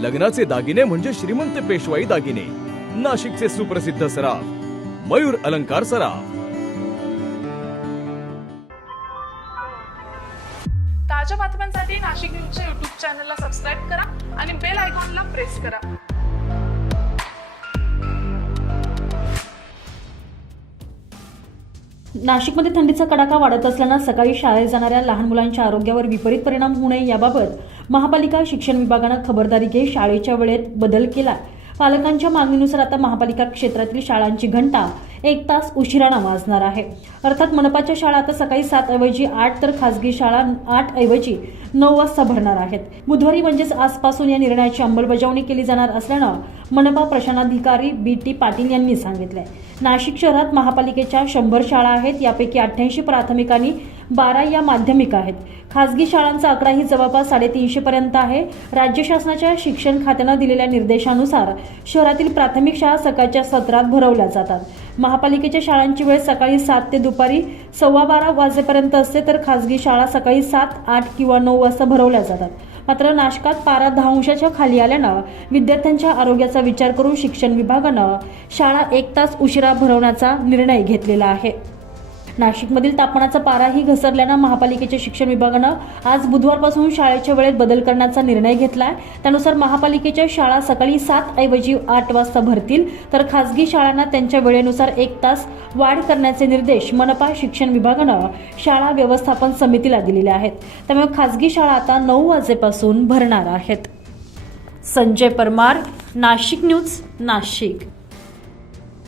लग्नाचे दागिने म्हणजे श्रीमंत पेशवाई दागिने, नाशिकचे सुप्रसिद्ध सराफ मयूर अलंकार सराफ। ताज्या बातम्यांसाठी नाशिक न्यूजच्या YouTube चॅनलला सबस्क्राईब करा आणि बेल आयकॉनला प्रेस करा। नाशिकमध्ये थंडीचा कडाका वाढत असल्यानं सकाळी शाळेत जाणाऱ्या लहान मुलांच्या आरोग्यावर विपरीत परिणाम होऊ नये याबाबत महापालिका शिक्षण विभागानं खबरदारी घेत शाळेच्या वेळेत बदल केला। पालकांच्या मागणीनुसार आता महापालिका क्षेत्रातील शाळांची घंटा 1 तास उशिरानं वाजणार आहे। अर्थात मनपाच्या शाळा आता सकाळी 7 ऐवजी 8 तर खासगी शाळा 8 ऐवजी 9 वाजता भरणार आहेत। बुधवारी म्हणजेच आजपासून या निर्णयाची अंमलबजावणी केली जाणार असल्यानं मनपा प्रशासनाधिकारी BT पाटील यांनी सांगितलंय। नाशिक शहरात महापालिकेच्या 100 शाळा आहेत, यापैकी 88 प्राथमिक आणि 12 या माध्यमिक आहेत। खासगी शाळांचा आकडाही जवळपास 350 पर्यंत आहे। राज्य शासनाच्या शिक्षण खात्यानं दिलेल्या निर्देशानुसार शहरातील प्राथमिक शाळा सकाळच्या सत्रात भरवल्या जातात। महापालिकेच्या शाळांची वेळ सकाळी 7 ते दुपारी 12:15 वाजेपर्यंत असते, तर खासगी शाळा सकाळी 7, 8 किंवा 9 वाजता भरवल्या जातात। मात्र नाशकात पारा 10 अंशाच्या खाली आल्यानं विद्यार्थ्यांच्या आरोग्याचा विचार करून शिक्षण विभागानं शाळा 1 तास उशिरा भरवण्याचा निर्णय घेतलेला आहे। नाशिकमधील तापमानाचा पाराही घसरल्यानं महापालिकेच्या शिक्षण विभागानं आज बुधवारपासून शाळेच्या वेळेत बदल करण्याचा निर्णय घेतलाय। त्यानुसार महापालिकेच्या शाळा सकाळी 7 ऐवजी 8 वाजता भरतील, तर खासगी शाळांना त्यांच्या वेळेनुसार 1 तास वाढ करण्याचे निर्देश मनपा शिक्षण विभागानं शाळा व्यवस्थापन समितीला दिलेले आहेत। त्यामुळे खासगी शाळा आता 9 वाजेपासून भरणार आहेत। संजय परमार, नाशिक न्यूज, नाशिक।